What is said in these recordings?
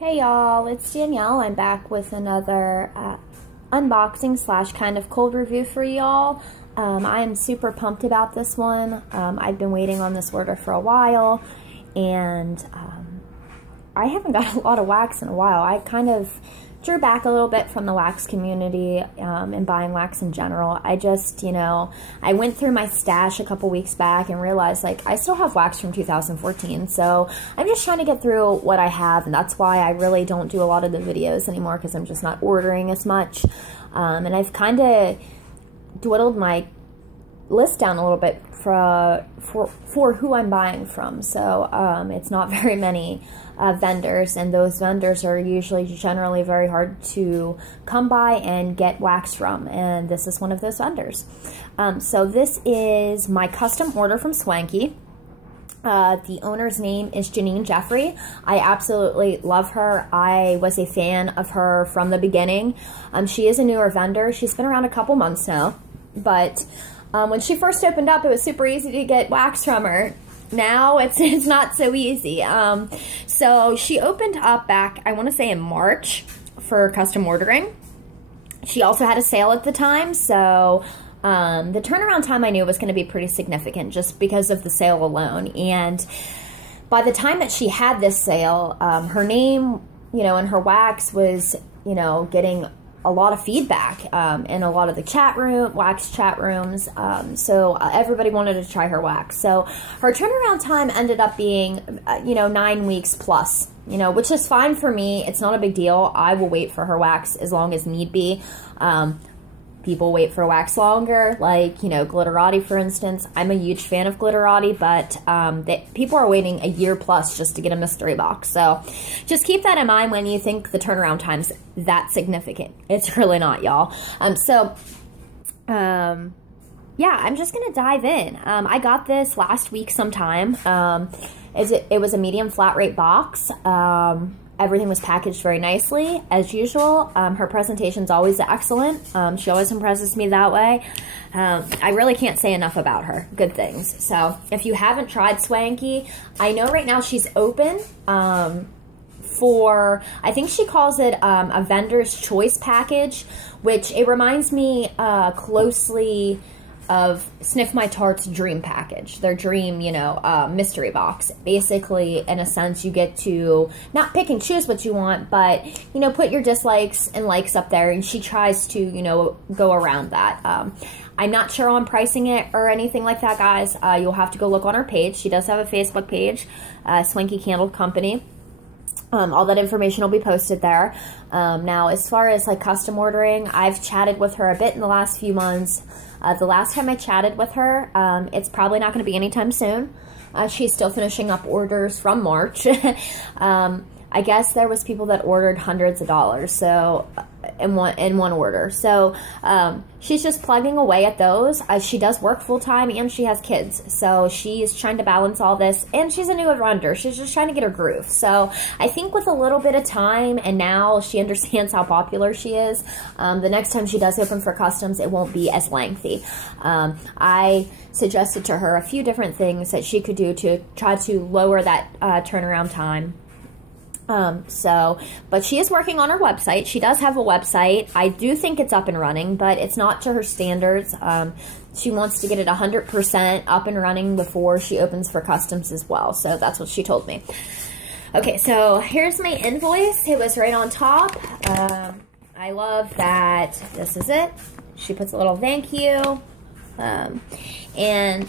Hey y'all, it's Danielle. I'm back with another unboxing slash kind of cold review for y'all. I am super pumped about this one. I've been waiting on this order for a while, and I haven't got a lot of wax in a while. I kind of drew back a little bit from the wax community and buying wax in general. I just, I went through my stash a couple weeks back and realized, like, I still have wax from 2014, so I'm just trying to get through what I have, and that's why I really don't do a lot of the videos anymore, because I'm just not ordering as much. And I've kind of dwindled my list down a little bit for who I'm buying from. So it's not very many vendors, and those vendors are usually generally very hard to come by and get wax from, and this is one of those vendors. So this is my custom order from Swanky. The owner's name is Janine Jeffrey. I absolutely love her. I was a fan of her from the beginning. She is a newer vendor. She's been around a couple months now, but when she first opened up, it was super easy to get wax from her. Now it's not so easy. So she opened up back, I want to say in March, for custom ordering. She also had a sale at the time, so the turnaround time I knew was going to be pretty significant just because of the sale alone. And by the time that she had this sale, her name, and her wax was, getting a lot of feedback in a lot of the wax chat rooms. So everybody wanted to try her wax. So her turnaround time ended up being, 9 weeks plus, which is fine for me. It's not a big deal. I will wait for her wax as long as need be. People wait for wax longer, like, Glitterati, for instance. I'm a huge fan of Glitterati, but people are waiting a year plus just to get a mystery box. So just keep that in mind when you think the turnaround time's that significant. It's really not, y'all. Yeah, I'm just going to dive in. I got this last week sometime. It was a medium flat rate box. Everything was packaged very nicely, as usual. Her presentation's always excellent. She always impresses me that way. I really can't say enough about her. Good things. So if you haven't tried Swanky, I know right now she's open for, I think she calls it a vendor's choice package, which it reminds me closely of Sniff My Tart's dream package, their dream, mystery box. Basically, in a sense, you get to not pick and choose what you want, but, put your dislikes and likes up there, and she tries to, go around that. I'm not sure on pricing it or anything like that, guys. You'll have to go look on her page. She does have a Facebook page, Swanky Candle Company. All that information will be posted there. Now, as far as like custom ordering, I've chatted with her a bit in the last few months. The last time I chatted with her, it's probably not going to be anytime soon. She's still finishing up orders from March. I guess there was people that ordered hundreds of dollars, so in one order. So she's just plugging away at those. She does work full time and she has kids, so she's trying to balance all this. And she's a new vendor. She's just trying to get her groove. So I think with a little bit of time, and now she understands how popular she is, the next time she does open for customs, it won't be as lengthy. I suggested to her a few different things that she could do to try to lower that turnaround time. But she is working on her website. She does have a website. I do think it's up and running, but it's not to her standards. She wants to get it 100% up and running before she opens for customs as well. So that's what she told me. Okay, so here's my invoice. It was right on top. I love that this is it. She puts a little thank you. And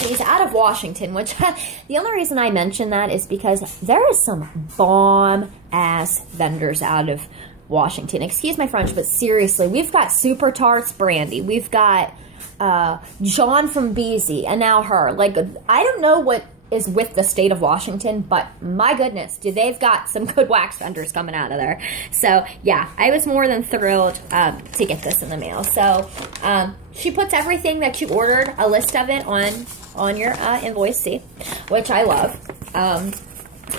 she's out of Washington, which the only reason I mention that is because there is some bomb-ass vendors out of Washington. Excuse my French, but seriously, we've got Super Tarts Brandy. We've got John from Beezy, and now her. Like, I don't know what is with the state of Washington, but my goodness, they've got some good wax vendors coming out of there. So yeah, I was more than thrilled to get this in the mail. So she puts everything that you ordered, a list of it on your invoice, see, which I love.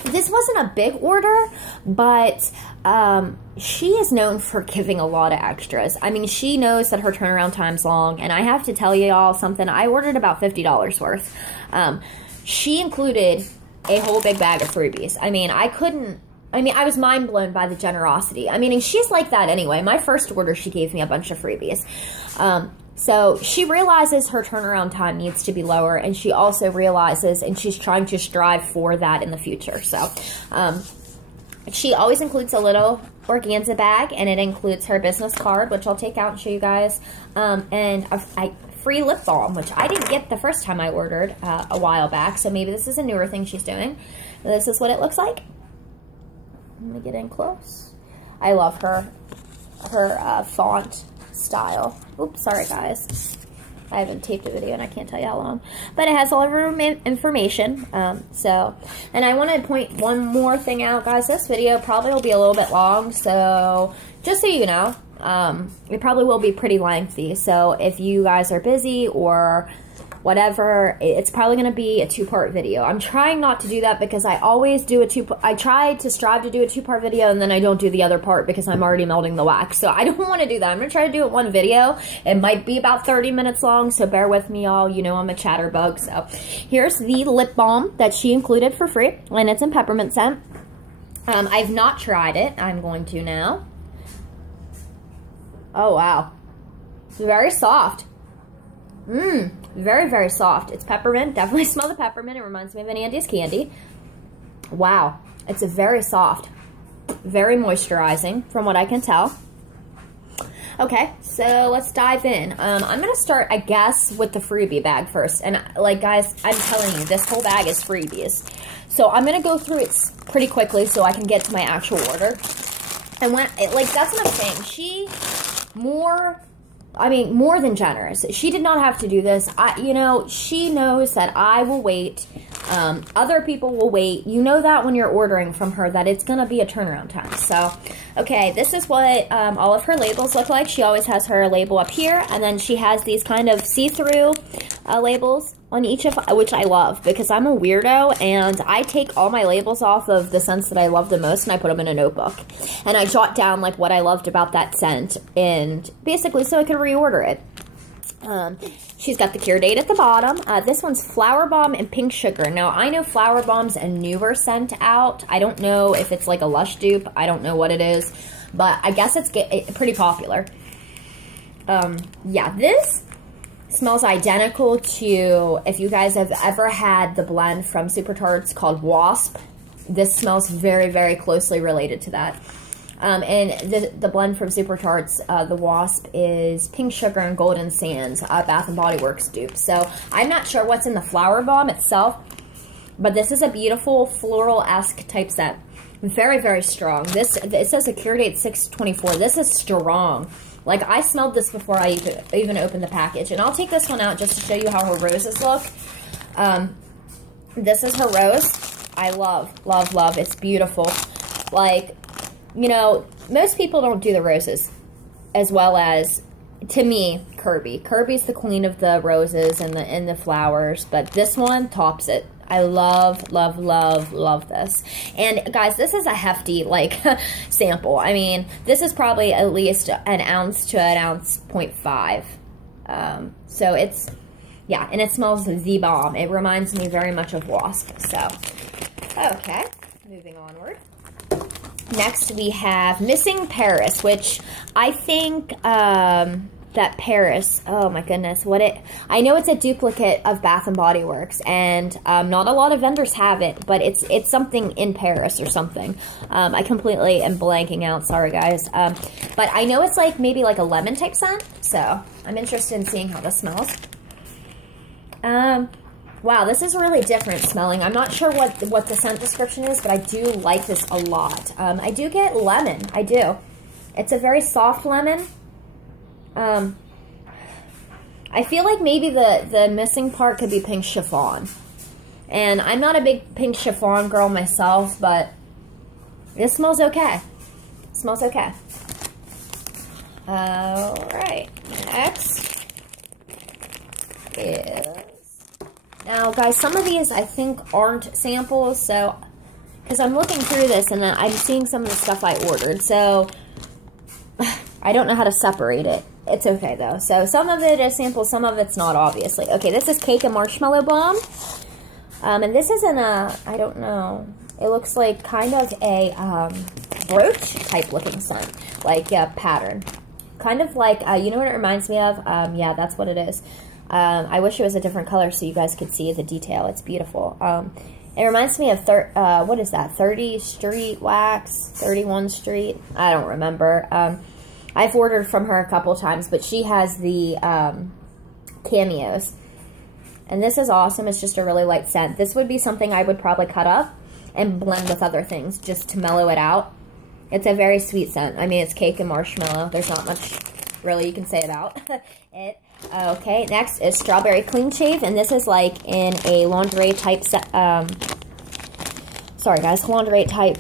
This wasn't a big order, but she is known for giving a lot of extras. I mean, she knows that her turnaround time's long, and I have to tell you all something. I ordered about $50 worth. She included a whole big bag of freebies. I mean, I couldn't I mean, I was mind blown by the generosity. I mean, and she's like that anyway. My first order, she gave me a bunch of freebies. So she realizes her turnaround time needs to be lower, and she also realizes, and she's trying to strive for that in the future. So she always includes a little organza bag, and it includes her business card, which I'll take out and show you guys, and a free lip balm, which I didn't get the first time I ordered a while back. So maybe this is a newer thing she's doing. This is what it looks like. Let me get in close. I love her font style. Oops, sorry guys. I haven't taped a video and I can't tell you how long. But it has all of her information. And I want to point one more thing out, guys. This video probably will be a little bit long, so just so you know, it probably will be pretty lengthy. So if you guys are busy or whatever, it's probably going to be a two-part video. I'm trying not to do that because I always do I try to strive to do a two-part video, and then I don't do the other part because I'm already melting the wax. So I don't want to do that. I'm going to try to do it one video. It might be about 30 minutes long, so bear with me, y'all. You know I'm a chatterbug. So here's the lip balm that she included for free, and it's in peppermint scent. I've not tried it. I'm going to now. Oh, wow. It's very soft. Very, very soft. It's peppermint. Definitely smell the peppermint. It reminds me of an Andes candy. Wow. It's a very soft, very moisturizing from what I can tell. Okay, so let's dive in. I'm going to start, I guess, with the freebie bag first. And, like, guys, I'm telling you, this whole bag is freebies. So I'm going to go through it pretty quickly so I can get to my actual order. And when, like, that's what I'm saying. More than generous. She did not have to do this. You know, she knows that I will wait. Other people will wait. You know that when you're ordering from her that it's going to be a turnaround time. So, okay, this is what all of her labels look like. She always has her label up here, and then she has these kind of see-through labels on each of, which I love because I'm a weirdo, and I take all my labels off of the scents that I love the most, and I put them in a notebook. And I jot down, like, what I loved about that scent, and basically so I can reorder it. She's got the cure date at the bottom. This one's Flower Bomb and Pink Sugar. Now, I know Flower Bomb's a newer scent out. I don't know if it's like a Lush dupe. I don't know what it is, but I guess it's pretty popular. Yeah, this smells identical to, if you guys have ever had the blend from Super Tarts called Wasp, this smells very, very closely related to that. And the blend from Super Tarts, the Wasp, is Pink Sugar and Golden Sands, Bath & Body Works dupe. So I'm not sure what's in the Flower Bomb itself, but this is a beautiful floral-esque type scent. Very, very strong. It says a cure date 6/24. This is strong. Like, I smelled this before I even opened the package. And I'll take this one out just to show you how her roses look. This is her rose. I love, love, love. It's beautiful. Like, you know, most people don't do the roses as well as, to me, Kirby. Kirby's the queen of the roses and the flowers, but this one tops it. I love, love, love, love this. And guys, this is a hefty, like, sample. I mean, this is probably at least an ounce to an ounce 0.5. So it's, yeah, and it smells the bomb. It reminds me very much of Wasp. So, okay, moving onward. Next, we have Missing Paris, which I think that Paris, oh my goodness, I know it's a duplicate of Bath & Body Works, and not a lot of vendors have it, but it's something in Paris or something. I completely am blanking out, sorry guys. But I know it's like maybe like a lemon type scent, so I'm interested in seeing how this smells. Wow, this is really different smelling. I'm not sure what the scent description is, but I do like this a lot. I do get lemon. I do. It's a very soft lemon. I feel like maybe the missing part could be pink chiffon. And I'm not a big pink chiffon girl myself, but this smells okay. It smells okay. Alright, next is... Now, guys, some of these I think aren't samples, so, because I'm looking through this and I'm seeing some of the stuff I ordered, so I don't know how to separate it. It's okay, though. So, some of it is samples, some of it's not, obviously. Okay, this is Cake and Marshmallow Bomb, and this is in a, I don't know, It looks like kind of a brooch type looking scent, like a pattern. Kind of like, you know what it reminds me of? Yeah, that's what it is. I wish it was a different color so you guys could see the detail. It's beautiful. It reminds me of, what is that, 30 Street Wax, 31 Street? I don't remember. I've ordered from her a couple times, but she has the cameos. And this is awesome. It's just a really light scent. This would be something I would probably cut up and blend with other things just to mellow it out. It's a very sweet scent. I mean, it's cake and marshmallow. There's not much really you can say about it. Okay, next is Strawberry Clean Shave, and this is like in a lingerie type sorry guys, lingerie type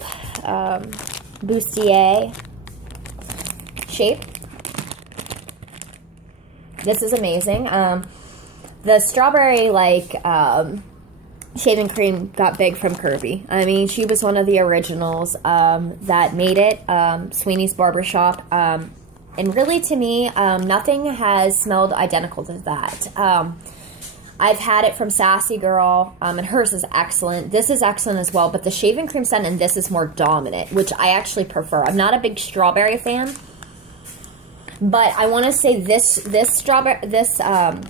bustier shape. This is amazing. The strawberry like shaving cream got big from Kirby. I mean, she was one of the originals that made it. Sweeney's Barbershop. And really, to me, nothing has smelled identical to that. I've had it from Sassy Girl, and hers is excellent. This is excellent as well, but the shaving cream scent in this is more dominant, which I actually prefer. I'm not a big strawberry fan, but I want to say this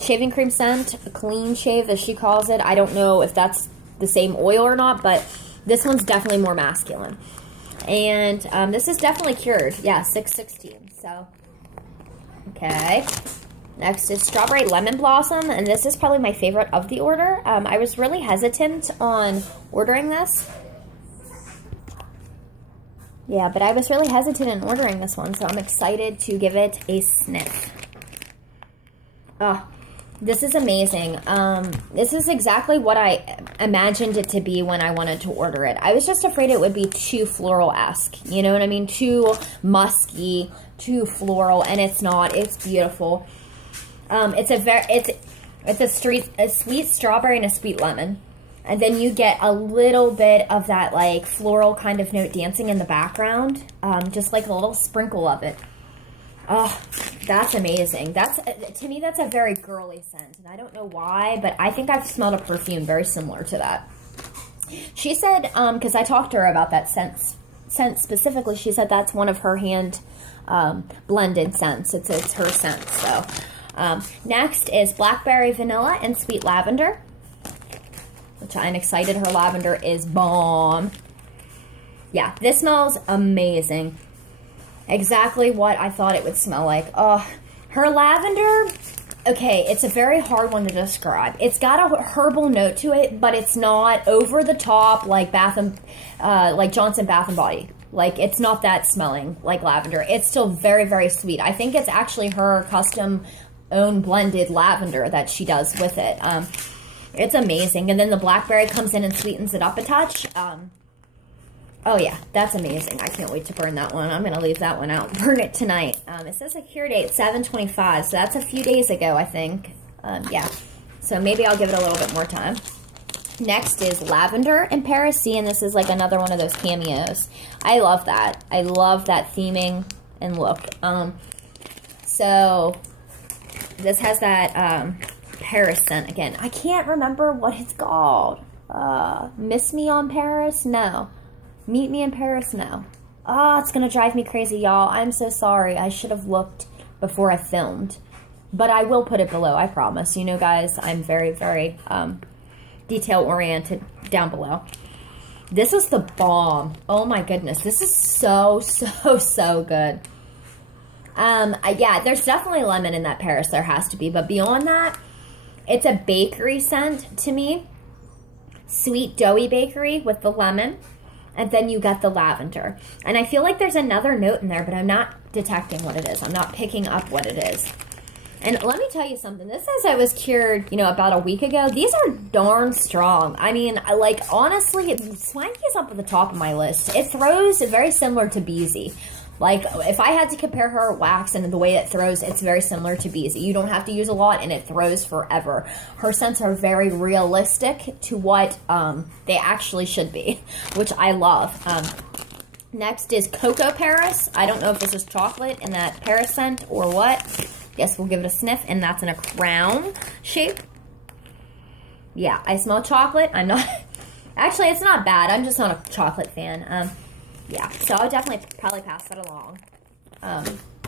shaving cream scent, clean shave as she calls it. I don't know if that's the same oil or not, but this one's definitely more masculine. And this is definitely cured. Yeah, 616. So, okay. Next is Strawberry Lemon Blossom, and this is probably my favorite of the order. I was really hesitant on ordering this. Yeah, but I was really hesitant in ordering this one, so I'm excited to give it a sniff. Oh, this is amazing. This is exactly what I imagined it to be when I wanted to order it. I was just afraid it would be too floral-esque. You know what I mean? Too musky, too floral, and it's not. It's beautiful. It's a sweet strawberry and a sweet lemon. And then you get a little bit of that like floral kind of note dancing in the background. Just like a little sprinkle of it. Oh, that's amazing. To me, that's a very girly scent. And I don't know why, but I think I've smelled a perfume very similar to that. She said, because I talked to her about that scent specifically, she said that's one of her hand blended scents. It's her scent. So next is Blackberry Vanilla and Sweet Lavender, which I'm excited. Her lavender is bomb. Yeah, this smells amazing. Exactly what I thought it would smell like. Oh, her lavender, okay, it's a very hard one to describe. It's got a herbal note to it, but it's not over the top like like Johnson Bath & Body. Like, it's not that smelling like lavender. It's still very, very sweet. I think it's actually her custom own blended lavender that she does with it. It's amazing. And then the blackberry comes in and sweetens it up a touch. Oh yeah, that's amazing. I can't wait to burn that one. I'm going to leave that one out. Burn it tonight. It says a cure date, 7/25, so that's a few days ago, I think. Yeah, so maybe I'll give it a little bit more time. Next is Lavender and Paris, and this is like another one of those cameos. I love that. I love that theming and look. So this has that Paris scent again. I can't remember what it's called. Miss Me on Paris? No. Meet Me in Paris? No. Oh, it's going to drive me crazy, y'all. I'm so sorry. I should have looked before I filmed. But I will put it below, I promise. You know, guys, I'm very, very detail-oriented down below. This is the bomb. Oh, my goodness. This is so, so, so good. Yeah, there's definitely lemon in that Paris. There has to be. But beyond that, it's a bakery scent to me. Sweet, doughy bakery with the lemon. And then you got the lavender. And I feel like there's another note in there, but I'm not detecting what it is. I'm not picking up what it is. And let me tell you something. This says I was cured, you know, about a week ago. These are darn strong. I mean, like, honestly, Swanky's up at the top of my list. It throws very similar to Beezy. Like, if I had to compare her wax and the way it throws, it's very similar to Beezy. You don't have to use a lot, and it throws forever. Her scents are very realistic to what they actually should be, which I love. Next is Cocoa Paris. I don't know if this is chocolate in that Paris scent or what. Yes, we'll give it a sniff, and that's in a crown shape. Yeah, I smell chocolate. I'm not... Actually, it's not bad. I'm just not a chocolate fan. Yeah, so I'll definitely probably pass that along.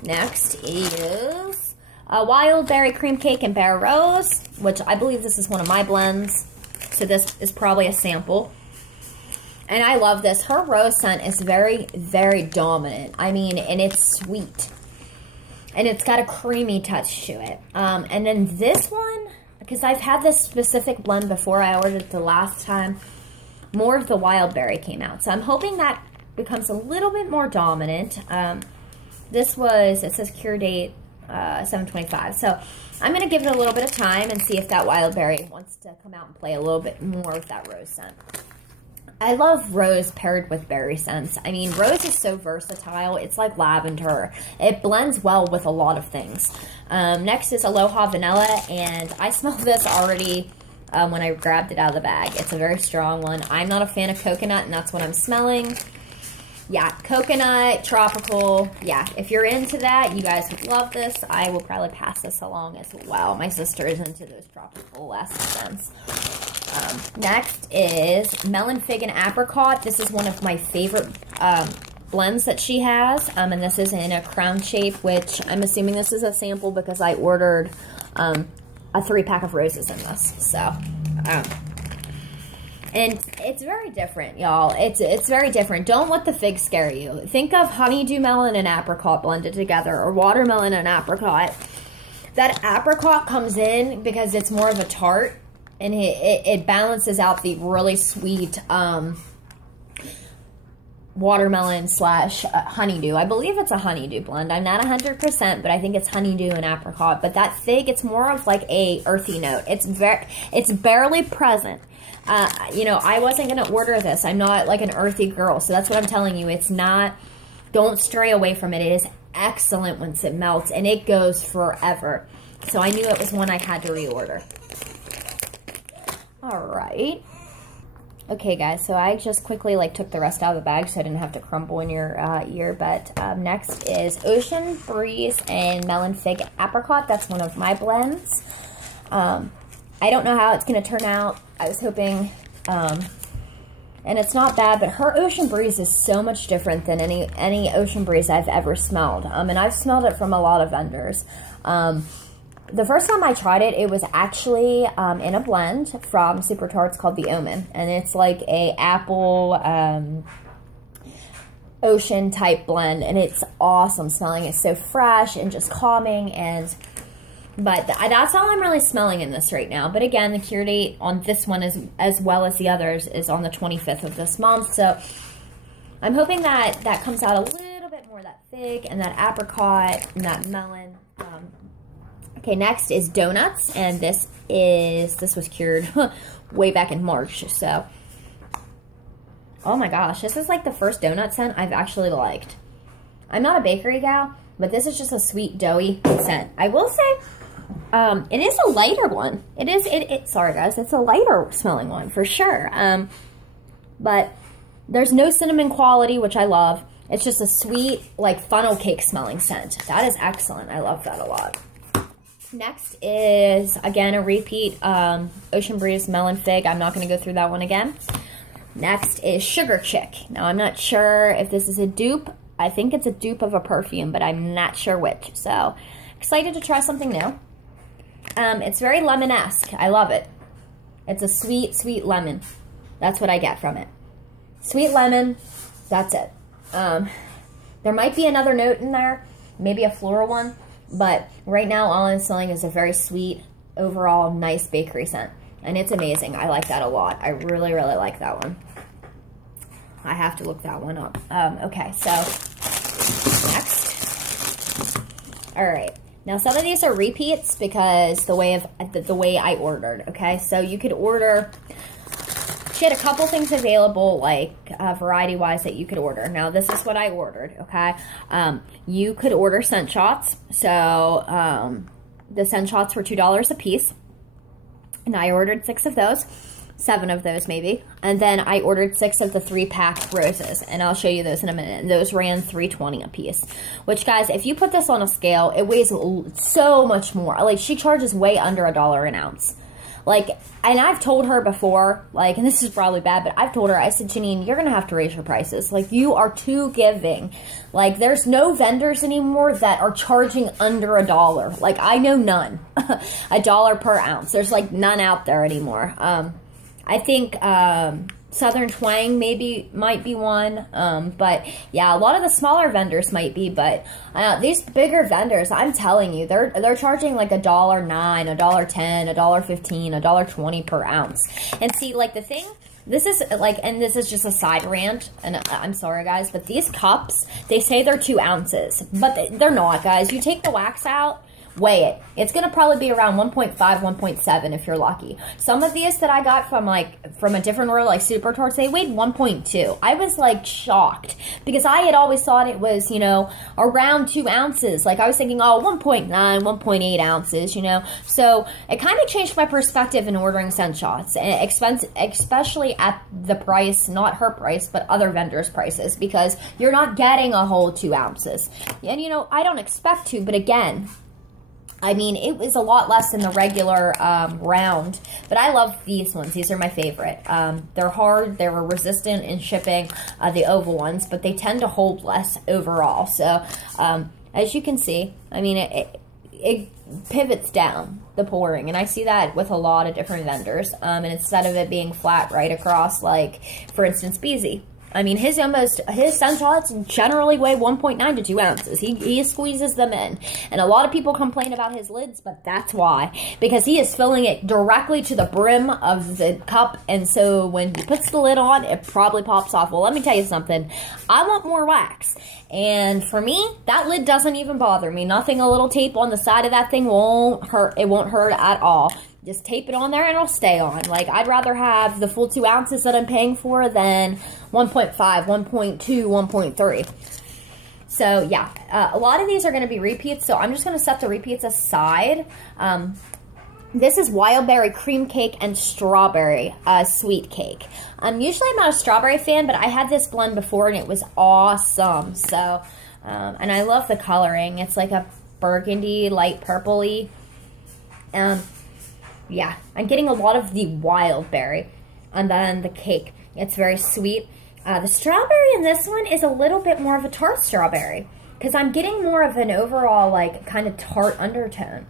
Next is Wildberry Cream Cake and Bare Rose, which I believe this is one of my blends. So this is probably a sample. And I love this. Her rose scent is very, very dominant. I mean, and it's sweet. And it's got a creamy touch to it. And then this one, because I've had this specific blend before, I ordered it the last time, more of the Wildberry came out. So I'm hoping that becomes a little bit more dominant. This was, it says cure date 7/25. So I'm going to give it a little bit of time and see if that Wildberry wants to come out and play a little bit more with that rose scent. I love rose paired with berry scents. I mean, rose is so versatile. It's like lavender. It blends well with a lot of things. Next is Aloha Vanilla, and I smell this already when I grabbed it out of the bag. It's a very strong one. I'm not a fan of coconut, and that's what I'm smelling. Yeah, coconut, tropical. Yeah, if you're into that, you guys would love this. I will probably pass this along as well. My sister is into those tropical scents. Next is Melon, Fig, and Apricot. This is one of my favorite blends that she has. And this is in a crown shape, which I'm assuming this is a sample because I ordered a 3-pack of roses in this. So, and it's very different, y'all. It's very different. Don't let the fig scare you. Think of honeydew melon and apricot blended together, or watermelon and apricot. That apricot comes in because it's more of a tart, and it balances out the really sweet watermelon slash honeydew. I believe it's a honeydew blend. I'm not 100%, but I think it's honeydew and apricot. But that fig, it's more of like a earthy note. It's barely present. You know, I wasn't going to order this. I'm not like an earthy girl. So that's what I'm telling you. It's not, don't stray away from it. It is excellent once it melts, and it goes forever. So I knew it was one I had to reorder. All right. Okay, guys, so I just quickly took the rest out of the bag so I didn't have to crumble in your ear. But next is Ocean Breeze and Melon, Fig, Apricot. That's one of my blends. I don't know how it's going to turn out. I was hoping, and it's not bad, but her Ocean Breeze is so much different than any Ocean Breeze I've ever smelled. And I've smelled it from a lot of vendors. The first time I tried it, it was actually in a blend from Super Tarts called The Omen. And it's like a apple ocean type blend. And it's awesome smelling. It's so fresh and just calming. But that's all I'm really smelling in this right now. But again, the cure date on this one, as well as the others, is on the 25th of this month. So I'm hoping that comes out a little bit more, that fig and that apricot and that melon. Okay, next is Donuts, and this was cured way back in March, so. Oh my gosh, this is like the first donut scent I've actually liked. I'm not a bakery gal, but this is just a sweet, doughy scent. I will say, it is a lighter one. Sorry guys, it's a lighter smelling one for sure. But there's no cinnamon quality, which I love. It's just a sweet, like funnel cake smelling scent. That is excellent. I love that a lot. Next is, again, a repeat, Ocean Breeze Melon Fig. I'm not going to go through that one again. Next is Sugar Chick. Now, I'm not sure if this is a dupe. I think it's a dupe of a perfume, but I'm not sure which. So, excited to try something new. It's very lemon-esque. I love it. It's a sweet, sweet lemon. That's what I get from it. Sweet lemon. That's it. There might be another note in there. Maybe a floral one. But right now, all I'm smelling is a very sweet, overall, nice bakery scent. And it's amazing. I like that a lot. I really, really like that one. I have to look that one up. Okay, so next. All right. Now, some of these are repeats because the way I ordered, okay? So you could order... She had a couple things available, like variety-wise, that you could order. Now, this is what I ordered, okay? You could order scent shots. So, the scent shots were $2 a piece. And I ordered 6 of those. 7 of those, maybe. And then I ordered 6 of the 3-pack roses. And I'll show you those in a minute. And those ran $3.20 a piece. Which, guys, if you put this on a scale, it weighs so much more. Like, she charges way under $1 an ounce. Like, and I've told her before, like, and this is probably bad, but I've told her, I said, Janine, you're going to have to raise your prices. Like, you are too giving. Like, there's no vendors anymore that are charging under $1. Like, I know none. $1 per ounce. There's, like, none out there anymore. I think, Southern Twang might be one, but yeah, a lot of the smaller vendors might be, but these bigger vendors, I'm telling you, they're charging like $1.09, $1.10, $1.15, $1.20 per ounce. And see, like the thing, this is like, and this is just a side rant, and I'm sorry guys, but these cups, they say they're 2 ounces, but they're not, guys. You take the wax out, weigh it. It's going to probably be around 1.5, 1.7 if you're lucky. Some of these that I got from a different world, like Super Torts, they weighed 1.2. I was like shocked because I had always thought it was, you know, around 2 ounces. Like I was thinking, oh, 1.9, 1.8 ounces, you know. So it kind of changed my perspective in ordering scent shots, especially at the price, not her price, but other vendors' prices, because you're not getting a whole 2 ounces. And, you know, I don't expect to, but again, I mean, it was a lot less than the regular round, but I love these ones. These are my favorite. They're hard. They were resistant in shipping, the oval ones, but they tend to hold less overall. So, as you can see, I mean, it pivots down, the pouring, and I see that with a lot of different vendors. And instead of it being flat right across, like, for instance, Beezy. I mean, his scent shots generally weigh 1.9 to 2 ounces. He squeezes them in. And a lot of people complain about his lids, but that's why. Because he is filling it directly to the brim of the cup. And so when he puts the lid on, it probably pops off. Well, let me tell you something. I want more wax. And for me, that lid doesn't even bother me. Nothing, a little tape on the side of that thing won't hurt. It won't hurt at all. Just tape it on there and it'll stay on. Like, I'd rather have the full 2 ounces that I'm paying for than 1.5, 1.2, 1.3. So, yeah. A lot of these are going to be repeats, so I'm just going to set the repeats aside. This is Wildberry Cream Cake and Strawberry Sweet Cake. Usually I'm not a strawberry fan, but I had this blend before and it was awesome. So, and I love the coloring. It's like a burgundy, light purpley. Yeah, I'm getting a lot of the Wildberry, and then the cake. It's very sweet. The strawberry in this one is a little bit more of a tart strawberry, because I'm getting more of an overall, like, kind of tart undertone.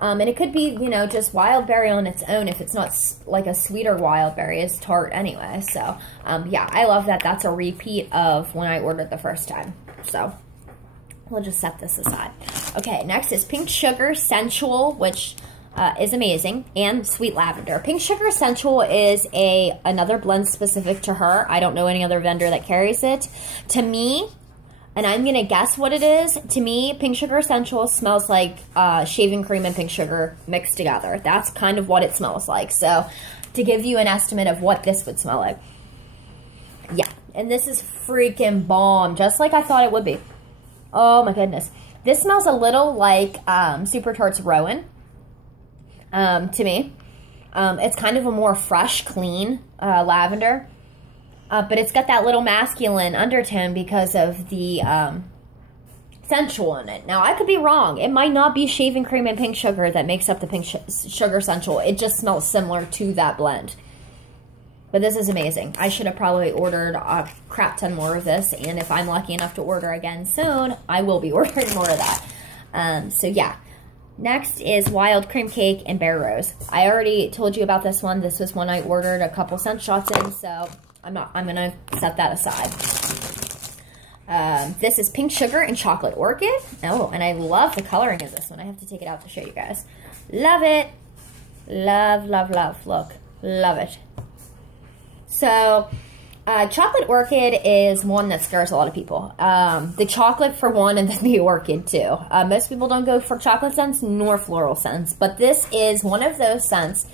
And it could be, you know, just Wildberry on its own if it's not, like, a sweeter Wildberry. It's tart anyway. So, yeah, I love that. That's a repeat of when I ordered the first time. So, we'll just set this aside. Okay, next is Pink Sugar Sensual, which is amazing, and Sweet Lavender. Pink Sugar Sensual is another blend specific to her. I don't know any other vendor that carries it. To me, and I'm going to guess what it is, to me, Pink Sugar Sensual smells like shaving cream and pink sugar mixed together. That's kind of what it smells like. So, to give you an estimate of what this would smell like. Yeah, and this is freaking bomb, just like I thought it would be. Oh my goodness. This smells a little like Super Tarts Rowan. To me. It's kind of a more fresh, clean lavender. But it's got that little masculine undertone because of the Sensual in it. Now, I could be wrong. It might not be shaving cream and pink sugar that makes up the Pink Sugar Sensual. It just smells similar to that blend. But this is amazing. I should have probably ordered a crap ton more of this. And if I'm lucky enough to order again soon, I will be ordering more of that. So, yeah. Next is Wild Cream Cake and Bear Rose. I already told you about this one. This was one I ordered a couple scent shots in, so I'm going to set that aside. This is Pink Sugar and Chocolate Orchid. Oh, and I love the coloring of this one. I have to take it out to show you guys. Love it. Love, love, love. Look. Love it. So, Chocolate Orchid is one that scares a lot of people. The chocolate for one, and then the orchid too. Most people don't go for chocolate scents nor floral scents, but this is one of those scents.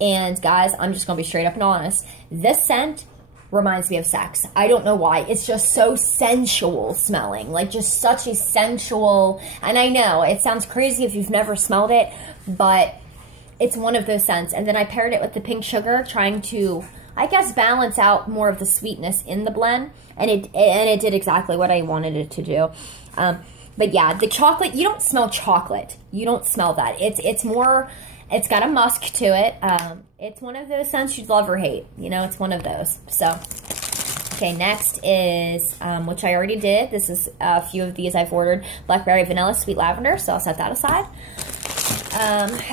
And guys, I'm just going to be straight up and honest. This scent reminds me of sex. I don't know why. It's just so sensual smelling. Like, just such a sensual, and I know it sounds crazy if you've never smelled it, but it's one of those scents. And then I paired it with the pink sugar, trying to, I guess, balance out more of the sweetness in the blend, and it did exactly what I wanted it to do. But yeah, the chocolate, you don't smell chocolate. You don't smell that. It's more, It's got a musk to it. It's one of those scents you'd love or hate. You know, it's one of those. So, okay, next is, which I already did. This is a few of these I've ordered. Blackberry, Vanilla, Sweet Lavender. So I'll set that aside.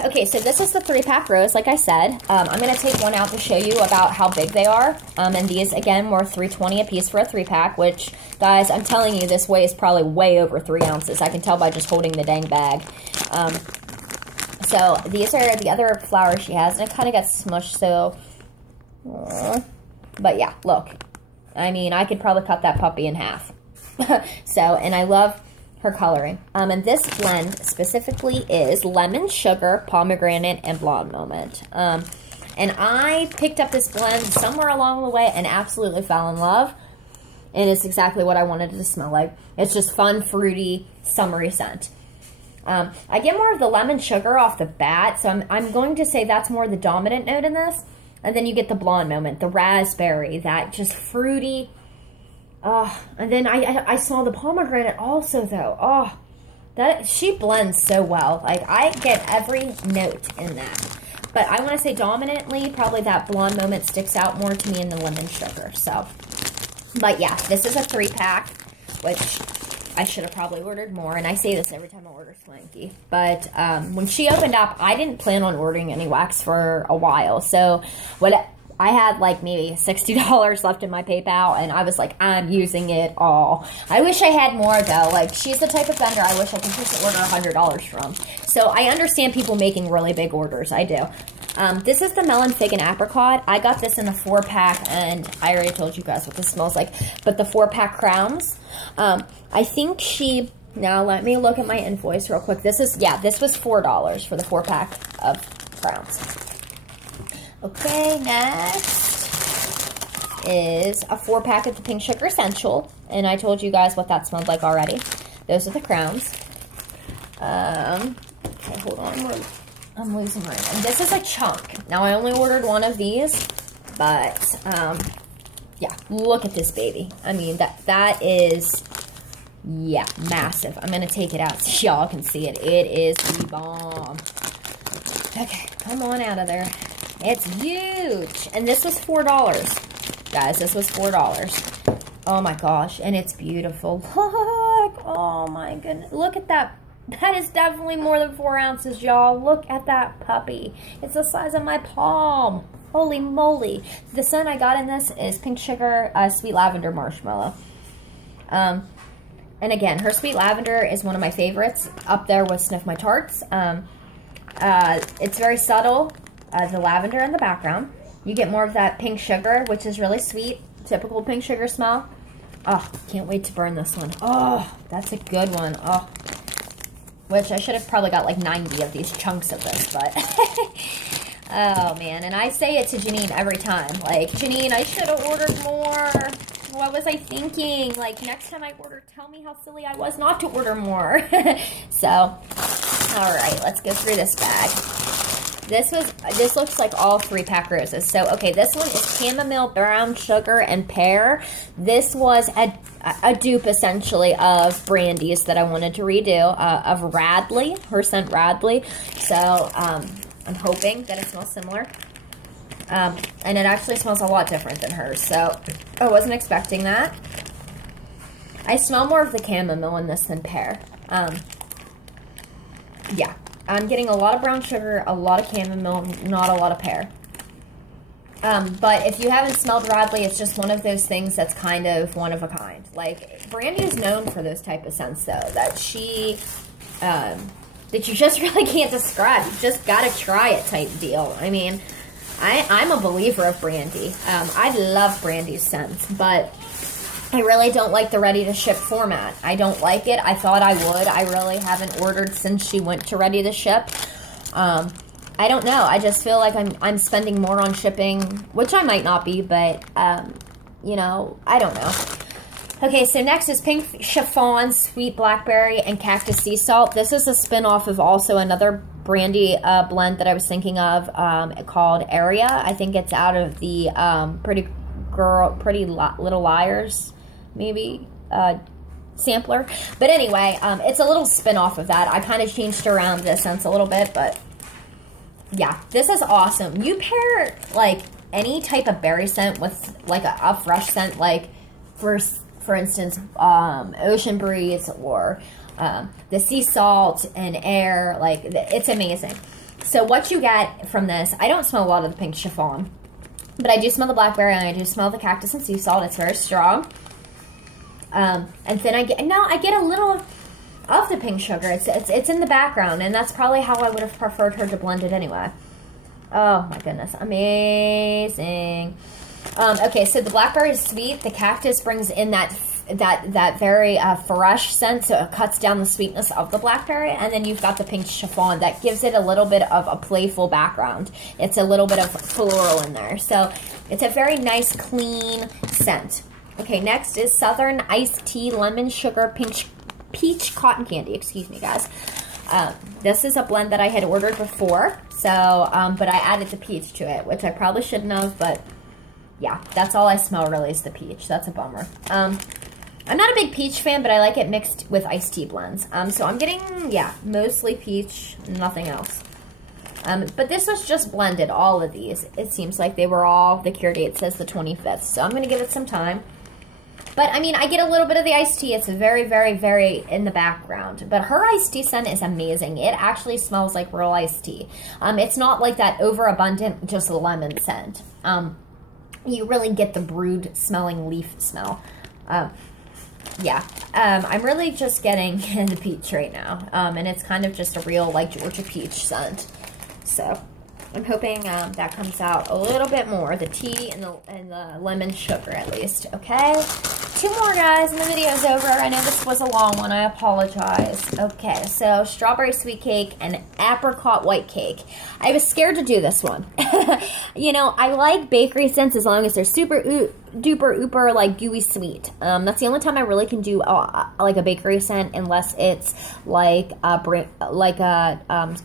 Okay, so this is the 3-pack rose, like I said. I'm going to take one out to show you about how big they are. And these, again, were $3.20 a piece for a 3-pack, which, guys, I'm telling you, this weighs probably way over 3 ounces. I can tell by just holding the dang bag. So these are the other flowers she has, and it kind of gets smushed, so... But yeah, look. I mean, I could probably cut that puppy in half. So, and I love her coloring. And this blend specifically is Lemon, Sugar, Pomegranate, and Blonde Moment. And I picked up this blend somewhere along the way and absolutely fell in love. And it's exactly what I wanted it to smell like. It's just fun, fruity, summery scent. I get more of the lemon sugar off the bat, so I'm going to say that's more the dominant note in this. And then you get the blonde moment, the raspberry, that just fruity. And then I saw the pomegranate also, though. That she blends so well. Like, I get every note in that. But I want to say dominantly, probably that blonde moment sticks out more to me in the lemon sugar. So, but yeah, this is a 3-pack, which I should have probably ordered more. And I say this every time I order Swanky. But when she opened up, I didn't plan on ordering any wax for a while. So I had like maybe $60 left in my PayPal, and I was like, I'm using it all. I wish I had more, though. Like, she's the type of vendor I wish I could just order $100 from. So I understand people making really big orders. I do. This is the Melonagan Apricot. I got this in a 4-pack, and I already told you guys what this smells like. But the 4-pack crowns, I think she... Now, let me look at my invoice real quick. This was $4 for the 4-pack of crowns. Okay, next is a 4-pack of the Pink Sugar Sensual. And I told you guys what that smelled like already. Those are the crowns. Okay, hold on. I'm losing mine. And this is a chunk. Now, I only ordered one of these. But, yeah, look at this baby. I mean, that is... Yeah, massive. I'm going to take it out so y'all can see it. It is the bomb. Okay, come on out of there. It's huge. And this was $4. Guys, this was $4. Oh my gosh. And it's beautiful. Look. Oh my goodness. Look at that. That is definitely more than 4 ounces, y'all. Look at that puppy. It's the size of my palm. Holy moly. The scent I got in this is Pink Sugar, Sweet Lavender, Marshmallow. And again, her Sweet Lavender is one of my favorites, up there with Sniff My Tarts. It's very subtle, the lavender in the background. You get more of that pink sugar, which is really sweet, typical pink sugar smell. Oh, can't wait to burn this one. Oh, that's a good one. Oh, which I should have probably got like 90 of these chunks of this, but... Oh, man, and I say it to Janine every time. Like, Janine, I should have ordered more. What was I thinking? Like, next time I order, tell me how silly I was not to order more. So, all right, let's go through this bag. This looks like all 3-pack roses. So, okay, this one is chamomile, brown sugar, and pear. This was a dupe, essentially, of Brandy's that I wanted to redo, of Radley, her scent Radley. So, I'm hoping that it smells similar. And it actually smells a lot different than hers, so I wasn't expecting that. I smell more of the chamomile in this than pear. Yeah, I'm getting a lot of brown sugar, a lot of chamomile, not a lot of pear. But if you haven't smelled Radley, it's just one of those things that's kind of one of a kind. Like, Brandy is known for those type of scents, though, that she... that you just really can't describe. You just gotta try it type deal. I mean... I'm a believer of Brandy. I love Brandy's scents, but I really don't like the ready-to-ship format. I don't like it. I thought I would. I really haven't ordered since she went to ready-to-ship. I don't know. I just feel like I'm spending more on shipping, which I might not be, but, you know, I don't know. Okay, so next is Pink Chiffon, Sweet Blackberry, and Cactus Sea Salt. This is a spin-off of also another Brandy blend that I was thinking of called Area. I think it's out of the Pretty Little Liars, maybe, sampler. But anyway, it's a little spin-off of that. I kind of changed around the scents a little bit, but yeah, this is awesome. You pair, like, any type of berry scent with, like, a fresh scent, like, for instance, ocean breeze or the sea salt and air. Like, it's amazing. So what you get from this, I don't smell a lot of the pink chiffon, but I do smell the blackberry and I do smell the cactus and sea salt. It's very strong. And then I get a little of the pink sugar. It's in the background, and that's probably how I would have preferred her to blend it anyway. Oh my goodness, amazing. Okay, so the blackberry is sweet. The cactus brings in that very fresh scent, so it cuts down the sweetness of the blackberry. And then you've got the pink chiffon that gives it a little bit of a playful background. It's a little bit of floral in there, so it's a very nice, clean scent. Okay, next is Southern Iced Tea Lemon Sugar Peach Cotton Candy. Excuse me, guys. This is a blend that I had ordered before, so but I added the peach to it, which I probably shouldn't have, but yeah, that's all I smell really is the peach. That's a bummer. I'm not a big peach fan, but I like it mixed with iced tea blends. So I'm getting, yeah, mostly peach, nothing else. But this was just blended, all of these. It seems like they were all, the cure date says the 25th, so I'm going to give it some time. But, I mean, I get a little bit of the iced tea. It's very, very, very in the background. But her iced tea scent is amazing. It actually smells like real iced tea. It's not like that overabundant, just lemon scent. You really get the brewed smelling leaf smell. Yeah, I'm really just getting the peach right now. And it's kind of just a real, like, Georgia peach scent. So I'm hoping that comes out a little bit more. The tea and the lemon sugar, at least. Okay, 2 more, guys, and the video's over. I know this was a long one. I apologize. Okay, so strawberry sweet cake and apricot white cake. I was scared to do this one. You know, I like bakery scents as long as they're super duper ooper, like, gooey sweet. That's the only time I really can do like a bakery scent, unless it's like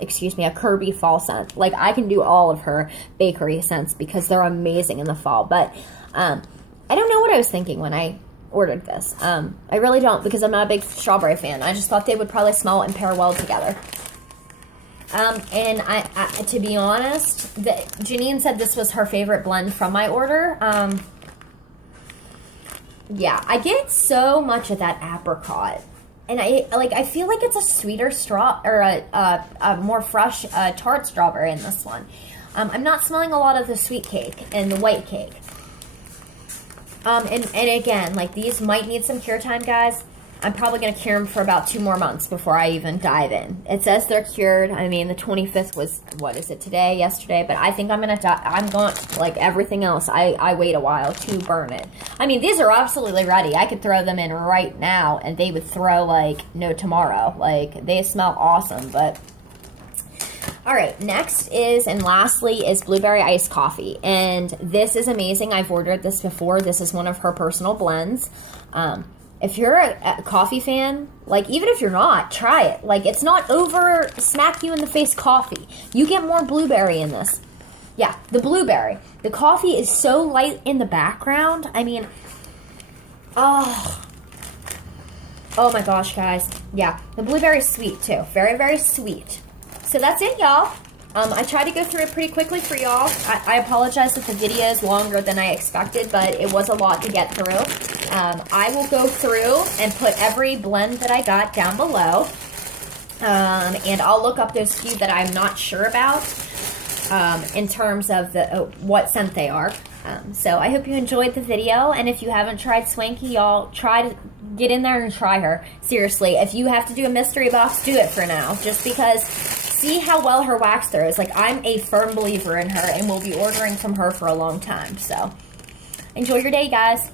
excuse me, a Kirby fall scent. Like, I can do all of her bakery scents because they're amazing in the fall. But I don't know what I was thinking when I ordered this. I really don't, because I'm not a big strawberry fan. I just thought they would probably smell and pair well together. And I to be honest, Janine said this was her favorite blend from my order. Yeah, I get so much of that apricot, and I feel like it's a sweeter or a more fresh tart strawberry in this one. I'm not smelling a lot of the sweet cake and the white cake. And again, like, these might need some cure time, guys. I'm probably going to cure them for about 2 more months before I even dive in. It says they're cured. I mean, the 25th was, what is it, today, yesterday? But I think I'm going to, like everything else, I wait a while to burn it. I mean, these are absolutely ready. I could throw them in right now, and they would throw like no tomorrow. Like, they smell awesome, but... All right, next is, and lastly, is Blueberry Iced Coffee. And this is amazing. I've ordered this before. This is one of her personal blends. If you're a coffee fan, like, even if you're not, try it. Like, it's not over smack you in the face coffee. You get more blueberry in this. Yeah, the blueberry. The coffee is so light in the background. I mean, oh my gosh, guys. Yeah, the blueberry is sweet, too. Very, very sweet. So that's it, y'all. I tried to go through it pretty quickly for y'all. I apologize if the video is longer than I expected, but it was a lot to get through. I will go through and put every blend that I got down below. And I'll look up those few that I'm not sure about in terms of what scent they are. So I hope you enjoyed the video. And if you haven't tried Swanky, y'all, try to get in there and try her. Seriously, if you have to do a mystery box, do it for now. Just because... see how well her wax throws. Like, I'm a firm believer in her and will be ordering from her for a long time. So, enjoy your day, guys.